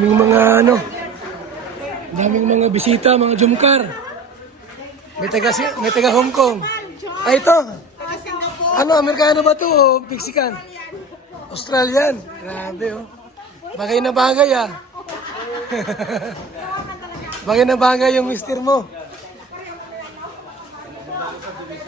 Daming mga daming mga bisita, mga jumkar. May taga Hong Kong. Ay, ito. Ano, Amerikano ba to o Mexican? Australian. Grabe, oh. Bagay na bagay, ah. Bagay na bagay yung mister mo.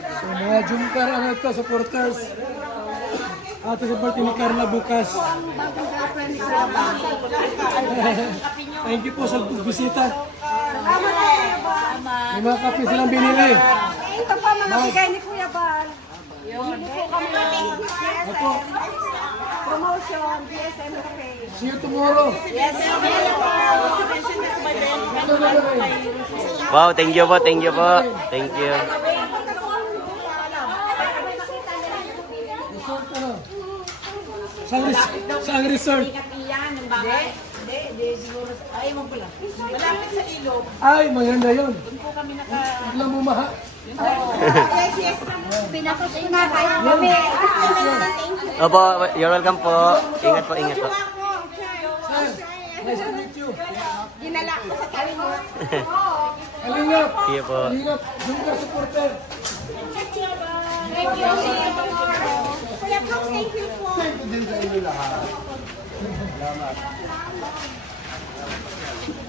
So, mga jumkar, ano ito, supporters. Ito sa party ni Carla bukas. Thank you po sa bisita. May mga kape silang binili. Ito pa mga bigay ni Kuya Bal. Yun. Ito. Promotion, DSM Cafe. See you tomorrow. Yes, Wow, thank you po, thank you po. Thank you. Resort ano? Saan resort? Hindi, siguro. Ay, mo pala. Malapit sa ilog. Ay, maganda yun. Doon po kami naka... Biglang bumaha. Yes. Pinapos ko na kayo. Kami. Opo, you're welcome po. Ingat po, ingat po. Nice to meet you. Ginala ko sa tawi mo. Kalingap. Sige po. Kalingap. Jumkar supporter. Thank you. Kuya Brooks, thank you po.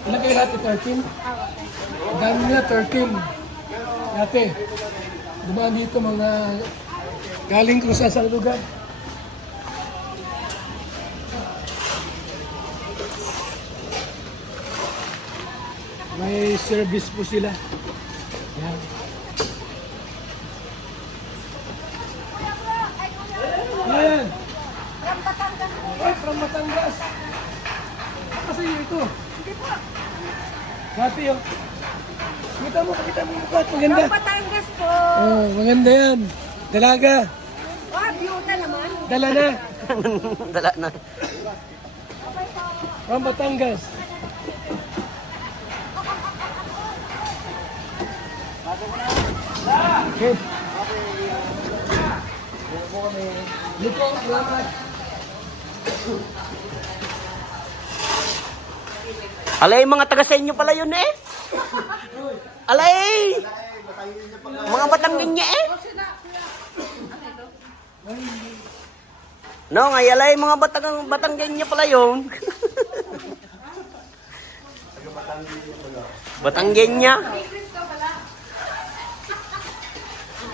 Ilan kayo lahat? 13? Dami nila, 13. Dati, dumaan dito mga galing kung saan sa lugar. May service po sila. Yan. Ayan. Ay, from Batangas. Kasi ito. Dati yung... Kita mo mukha. Maganda. Batangas po. Oh, maganda yan. Dalaga. Wow, beauty naman. Dala na. Dala na. From Batangas. Okay. Lupo, salamat. Alay, mga taga sa inyo pala yun eh. Alay! Mga Batangan niya eh. No, ngay alay, mga Batangan niya pala yun. Batangan niya.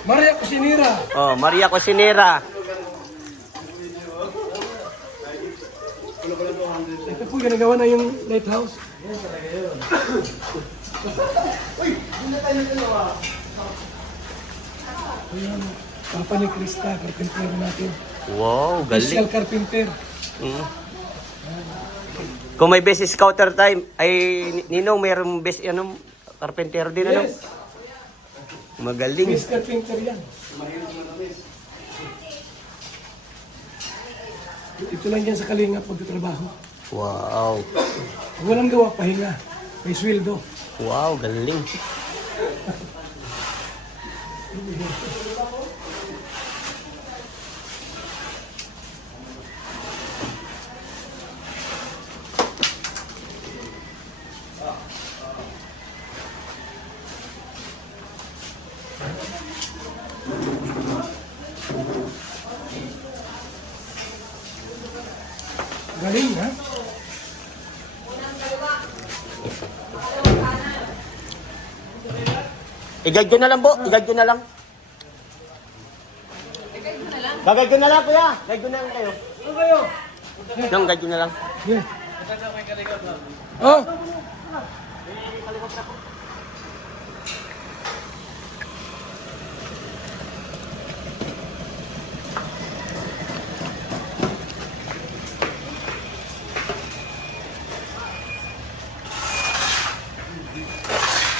Maria Cusinera. Oh, Maria Cusinera. Ito po ginagawa na yung lighthouse. Ayan, Papa ni Krista, carpenter natin. Wow, Official galing. carpenter. Mm. Kung may best scouter time, ay Ninong, mayroong best carpenter din ano? Yes, Magaling. Miss carpenter yan. Ito lang yan sa Kalingap pagtatrabaho. Wow. Kung walang gawa, pahinga. May sweldo. Wow, galing. Galing, ha? I-guide ko na lang po. I-guide ko na lang. Gagayad ko na lang, kuya. Guide ko na lang kayo. Nung, guide ko na lang. Yeah. Oh!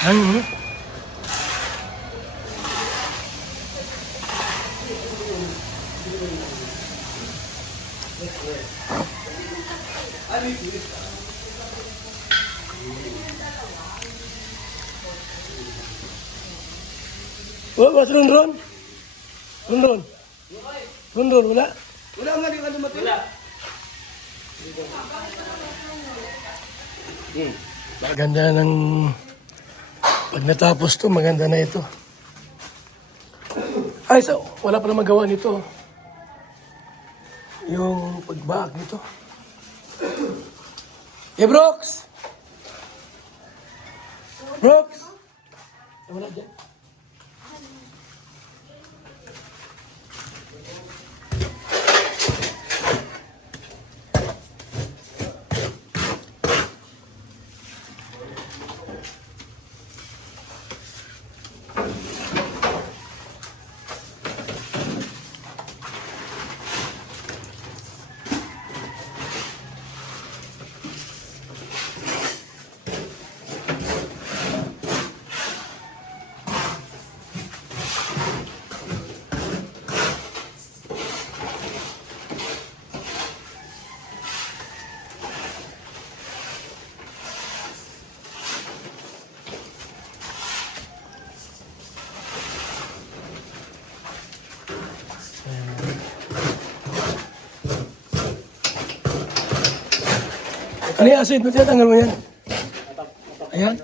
Ano? Wala, Ron Ron? Ron Ron? Ron Ron, wala? Wala nga yung ano matila. Ganda ng... Pag natapos to, maganda na ito. Ay, wala pa na magawa nito. Yung pagbag nito. Brooks! Brooks! Wala dyan. Ano yung acid mo? Tanggal mo yan. Ayan.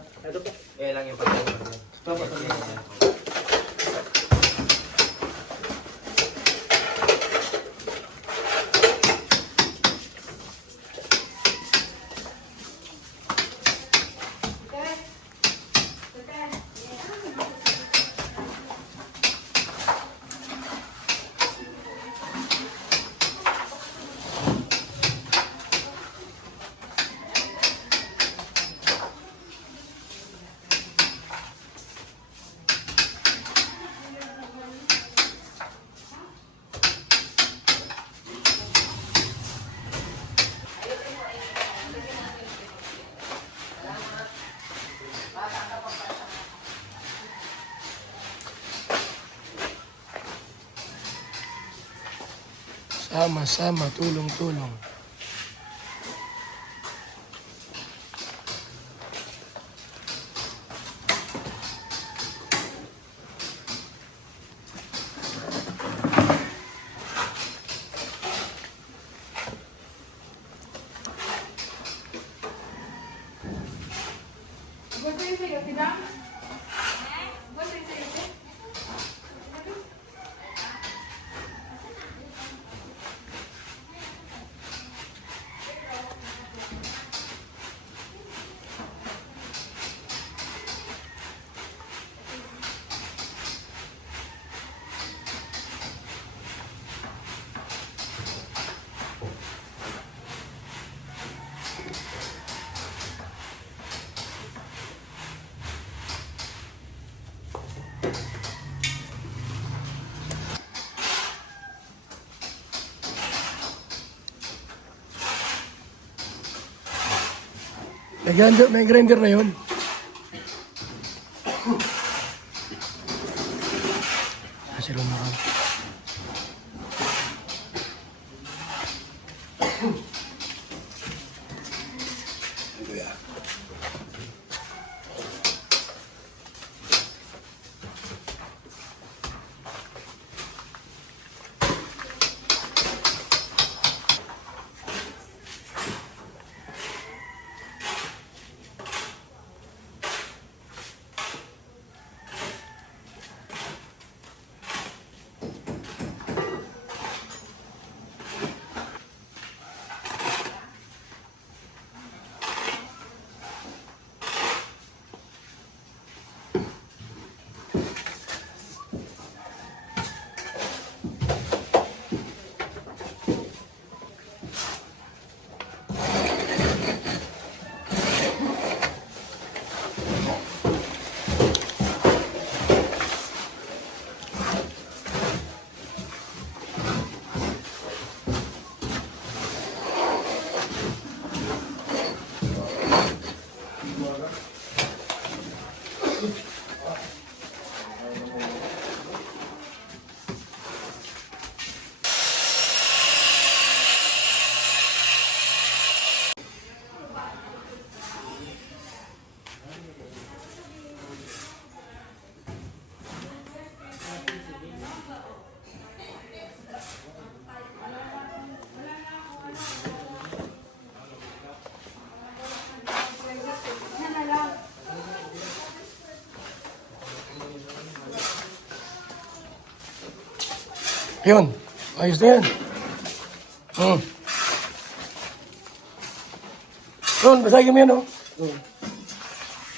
Sama-sama, tulong-tulong. May grinder na yun. Kasi lumakas. Yun. Ayos na yan. Ron, basagin mo yan, oh.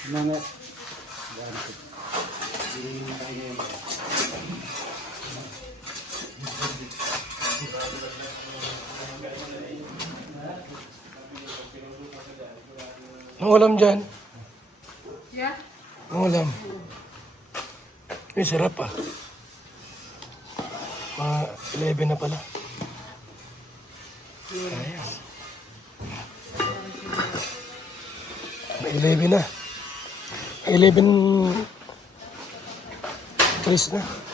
Mga Ang ulam dyan. Yeah? Ang ulam. May sarap ah. Mga 11 na pala. Ayos. May 11 na. May 11 Chris na.